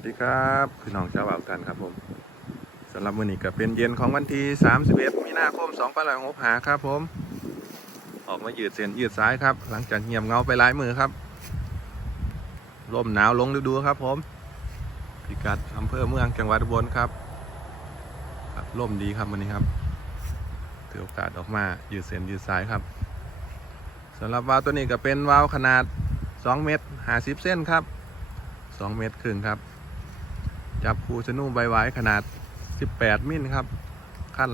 วัสดีครับพี่น้องชาวบ่าวกันครับผมสำหรับมื้อนี้ก็เป็นเย็นของวันที่ 31 มีนาคม2565ครับผม ออกมายืดเส้นยืดสายครับ หลังจากเงียบเงาไปหลายมือครับลมหนาวลงฤดูครับผมพิกัดอำเภอเมืองจังหวัดอุบลครับครับลมดีครับวันนี้ครับถือโอกาสออกมายืดเส้นยืดสายครับสำหรับวาล์วตัวนี้ก็เป็นวาล์วขนาด 2 เมตร50เส้นครับ 2 เมตรครึ่งครับ จับคูชนูใบไว้ขนาด 18 มิลครับ ขั้น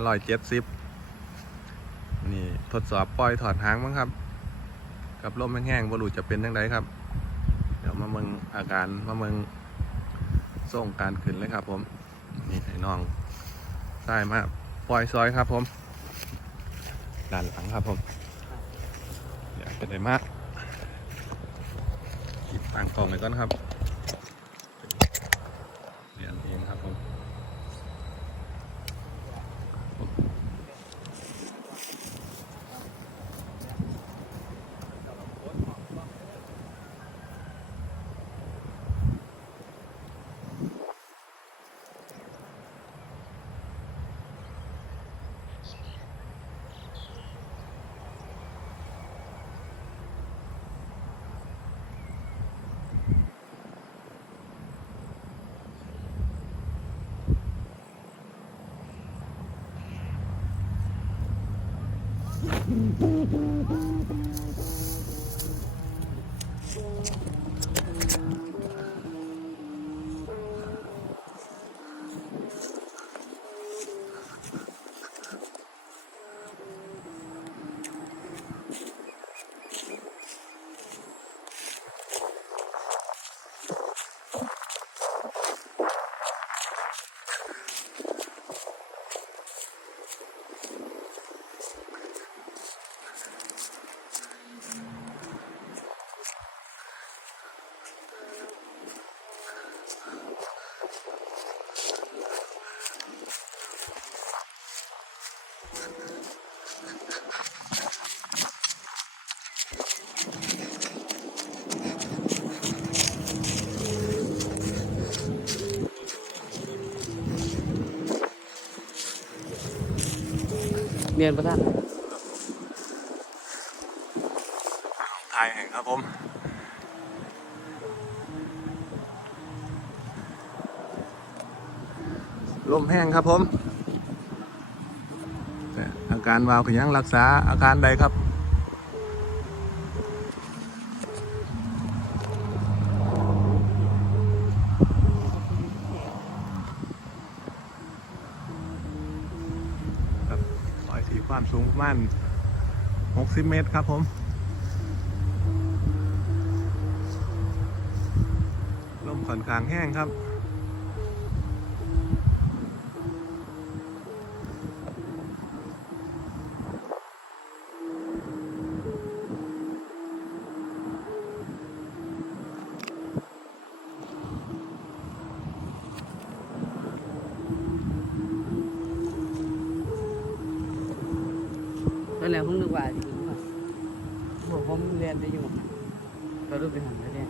170นี่ทดสอบปล่อยถอดหางมั้งครับ กับลมแห้งๆบรูจะเป็นยังไงครับ เดี๋ยวมาเมืองอาการมาเมืองส่งการขึ้นเลยครับผม นี่ไอ้น้องได้มาปล่อยซอยครับผม ด้านหลังครับผมเดี๋ยวเป็นไงมากติดตั้งกล้องไว้ก่อนครับ เนียนประท่านถ่ายแห่งครับผมลมแห้งครับผมอาการวาวขยังรักษาอาการใดครับ ความสูงประมาณ60 เมตรครับผม ลมค่อนข้างแห้งครับ อนแรกผมนึกว่าจะเป็นว่าพวกผมเรียนได้อยู่เราดูไปหันไปเรียน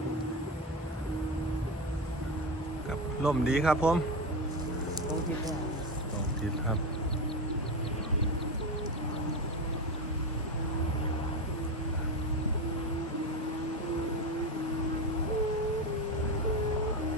กับลมดีครับผมผมคิดว่าสองทิศครับ